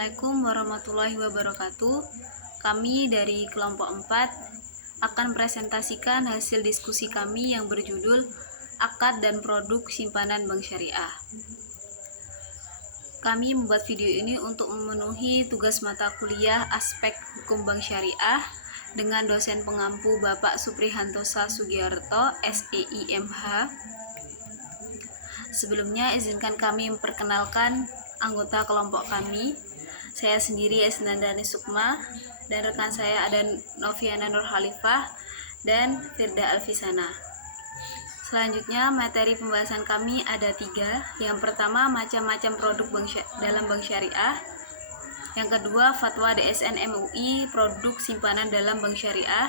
Assalamualaikum warahmatullahi wabarakatuh. Kami dari kelompok 4 akan presentasikan hasil diskusi kami yang berjudul Akad dan Produk Simpanan Bank Syariah. Kami membuat video ini untuk memenuhi tugas mata kuliah Aspek Hukum Bank Syariah dengan dosen pengampu Bapak Suprihantosa Sugiarto, SEIMH. Sebelumnya izinkan kami memperkenalkan anggota kelompok kami. Saya sendiri Esnandani Sukma dan rekan saya ada Noviana Nur Khalifah dan Firda Alfisana. Selanjutnya materi pembahasan kami ada 3. Yang pertama, macam-macam produk dalam bank syariah. Yang kedua, fatwa DSN MUI produk simpanan dalam bank syariah.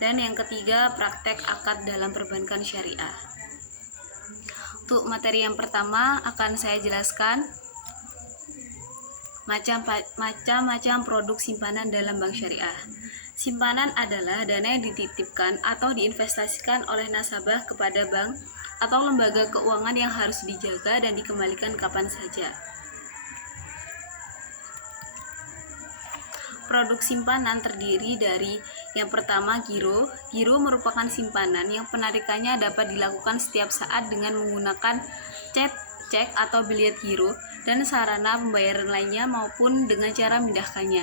Dan yang ketiga, praktek akad dalam perbankan syariah. Untuk materi yang pertama akan saya jelaskan macam-macam produk simpanan dalam bank syariah. Simpanan adalah dana yang dititipkan atau diinvestasikan oleh nasabah kepada bank atau lembaga keuangan yang harus dijaga dan dikembalikan kapan saja. Produk simpanan terdiri dari yang pertama giro. Giro merupakan simpanan yang penarikannya dapat dilakukan setiap saat dengan menggunakan cek atau biliet giro dan sarana pembayaran lainnya maupun dengan cara memindahkannya.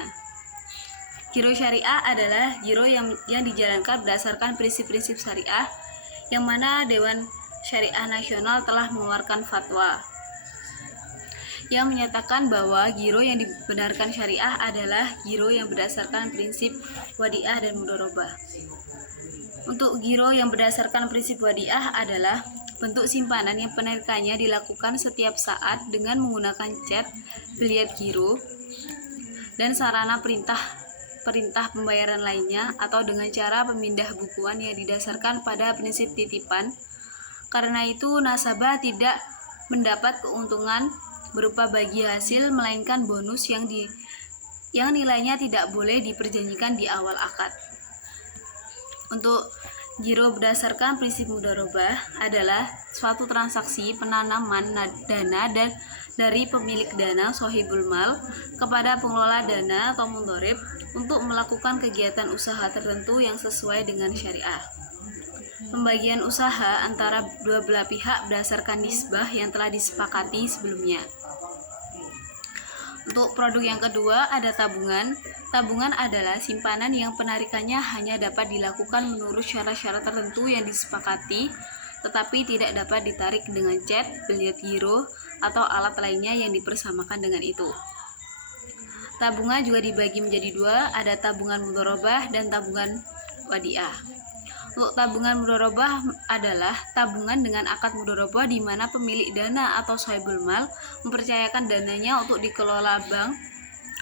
Giro syariah adalah giro yang dijalankan berdasarkan prinsip-prinsip syariah yang mana Dewan Syariah Nasional telah mengeluarkan fatwa yang menyatakan bahwa giro yang dibenarkan syariah adalah giro yang berdasarkan prinsip wadiah dan mudharabah. Untuk giro yang berdasarkan prinsip wadiah adalah bentuk simpanan yang penarikannya dilakukan setiap saat dengan menggunakan cek, biliet giro, dan sarana perintah pembayaran lainnya atau dengan cara pemindah bukuan yang didasarkan pada prinsip titipan. Karena itu nasabah tidak mendapat keuntungan berupa bagi hasil melainkan bonus yang nilainya tidak boleh diperjanjikan di awal akad. Untuk giro berdasarkan prinsip mudharabah adalah suatu transaksi penanaman dana dari pemilik dana sohibul mal kepada pengelola dana atau mudharib untuk melakukan kegiatan usaha tertentu yang sesuai dengan syariah. Pembagian usaha antara dua belah pihak berdasarkan nisbah yang telah disepakati sebelumnya. Untuk produk yang kedua ada tabungan. Tabungan adalah simpanan yang penarikannya hanya dapat dilakukan menurut syarat-syarat tertentu yang disepakati, tetapi tidak dapat ditarik dengan cek, biliet giro, atau alat lainnya yang dipersamakan dengan itu. Tabungan juga dibagi menjadi 2, ada tabungan mudharabah dan tabungan wadiah. Untuk tabungan mudharabah adalah tabungan dengan akad mudharabah di mana pemilik dana atau sahibul mal mempercayakan dananya untuk dikelola bank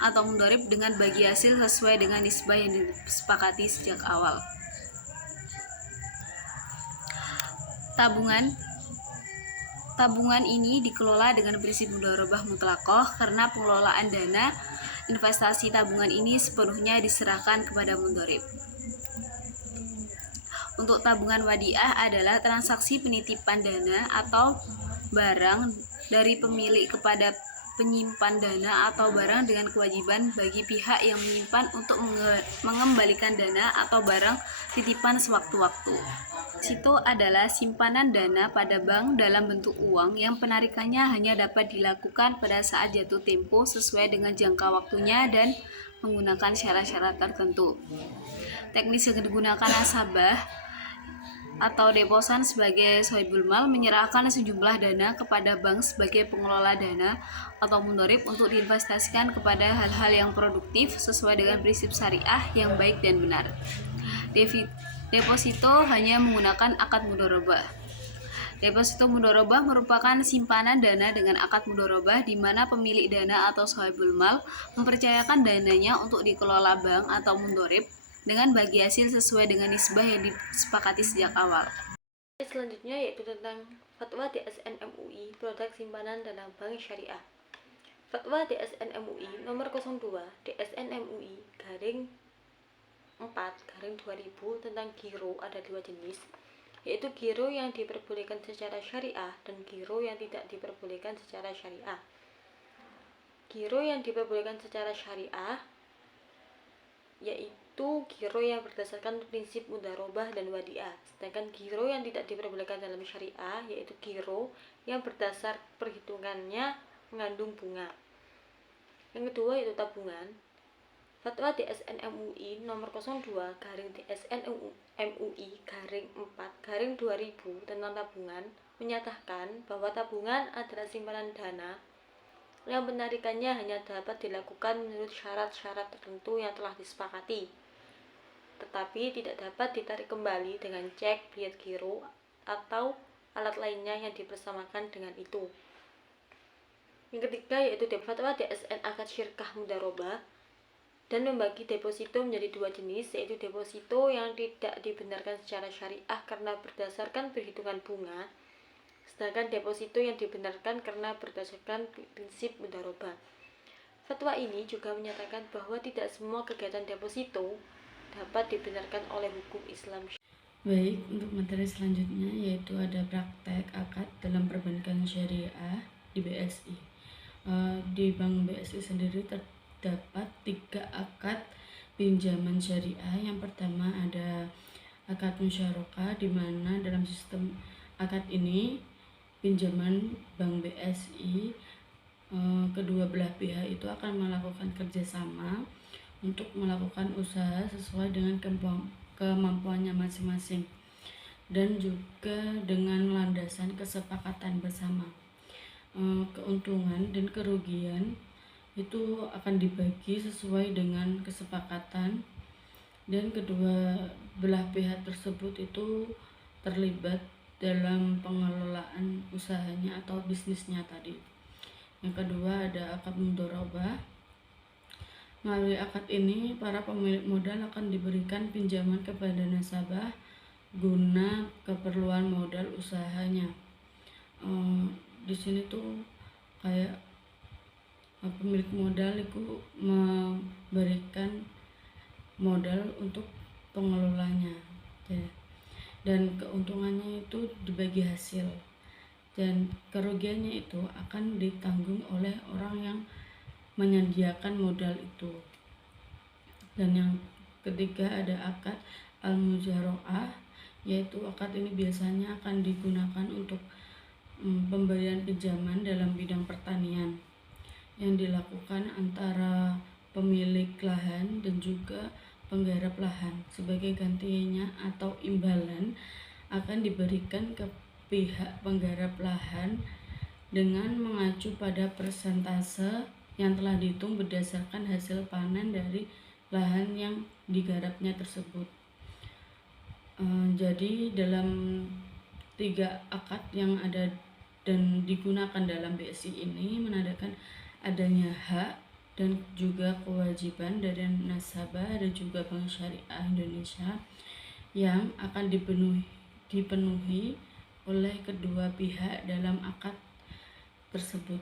atau mudharib dengan bagi hasil sesuai dengan nisbah yang disepakati sejak awal. Tabungan ini dikelola dengan prinsip mudharabah mutlaqah karena pengelolaan dana investasi tabungan ini sepenuhnya diserahkan kepada mudharib. Untuk tabungan wadiah adalah transaksi penitipan dana atau barang dari pemilik kepada penyimpan dana atau barang dengan kewajiban bagi pihak yang menyimpan untuk mengembalikan dana atau barang titipan sewaktu-waktu. Situ adalah simpanan dana pada bank dalam bentuk uang yang penarikannya hanya dapat dilakukan pada saat jatuh tempo sesuai dengan jangka waktunya dan menggunakan syarat-syarat tertentu. Teknis yang digunakan nasabah atau deposan sebagai sohibul mal menyerahkan sejumlah dana kepada bank sebagai pengelola dana atau mudharib untuk diinvestasikan kepada hal-hal yang produktif sesuai dengan prinsip syariah yang baik dan benar. Deposito hanya menggunakan akad mudharabah. Deposito mudharabah merupakan simpanan dana dengan akad mudharabah di mana pemilik dana atau sahibul mal mempercayakan dananya untuk dikelola bank atau mudharib dengan bagi hasil sesuai dengan nisbah yang disepakati sejak awal. Selanjutnya yaitu tentang fatwa DSN MUI produk simpanan dalam bank syariah. Fatwa DSN MUI nomor 02 DSN MUI garing 4 garing 2000 tentang giro ada 2 jenis, yaitu giro yang diperbolehkan secara syariah dan giro yang tidak diperbolehkan secara syariah. Giro yang diperbolehkan secara syariah yaitu giro yang berdasarkan prinsip mudharabah dan wadiah. Sedangkan giro yang tidak diperbolehkan dalam syariah yaitu giro yang berdasar perhitungannya mengandung bunga. Yang kedua yaitu tabungan. Fatwa DSN MUI nomor 02/DSN MUI/4/2000 tentang tabungan menyatakan bahwa tabungan adalah simpanan dana yang penarikannya hanya dapat dilakukan menurut syarat-syarat tertentu yang telah disepakati, tetapi tidak dapat ditarik kembali dengan cek, bilet giro, atau alat lainnya yang dipersamakan dengan itu. Yang ketiga yaitu fatwa DSN Akad Syirkah Mudharabah dan membagi deposito menjadi dua jenis, yaitu deposito yang tidak dibenarkan secara syariah karena berdasarkan perhitungan bunga, sedangkan deposito yang dibenarkan karena berdasarkan prinsip mudharabah. Fatwa ini juga menyatakan bahwa tidak semua kegiatan deposito dapat dibenarkan oleh hukum Islam. Baik, untuk materi selanjutnya yaitu ada praktek akad dalam perbankan syariah di BSI. Di Bank BSI sendiri terdapat 3 akad pinjaman syariah. Yang pertama ada akad musyarakah, di mana dalam sistem akad ini pinjaman Bank BSI kedua belah pihak itu akan melakukan kerjasama untuk melakukan usaha sesuai dengan kemampuannya masing-masing dan juga dengan landasan kesepakatan bersama. Keuntungan dan kerugian itu akan dibagi sesuai dengan kesepakatan dan kedua belah pihak tersebut itu terlibat dalam pengelolaan usahanya atau bisnisnya tadi. Yang kedua ada akad mudharabah. Melalui akad ini para pemilik modal akan diberikan pinjaman kepada nasabah guna keperluan modal usahanya. Di sini tuh kayak pemilik modal itu memberikan modal untuk pengelolanya, dan keuntungannya itu dibagi hasil, dan kerugiannya itu akan ditanggung oleh orang yang menyediakan modal itu. Dan yang ketiga ada akad al-mujara'ah, yaitu akad ini biasanya akan digunakan untuk pemberian pinjaman dalam bidang pertanian yang dilakukan antara pemilik lahan dan juga penggarap lahan. Sebagai gantinya atau imbalan akan diberikan ke pihak penggarap lahan dengan mengacu pada persentase yang telah dihitung berdasarkan hasil panen dari lahan yang digarapnya tersebut. Jadi dalam 3 akad yang ada dan digunakan dalam BSI ini menandakan adanya hak dan juga kewajiban dari nasabah dan juga Bank Syariah Indonesia yang akan dipenuhi oleh kedua pihak dalam akad tersebut.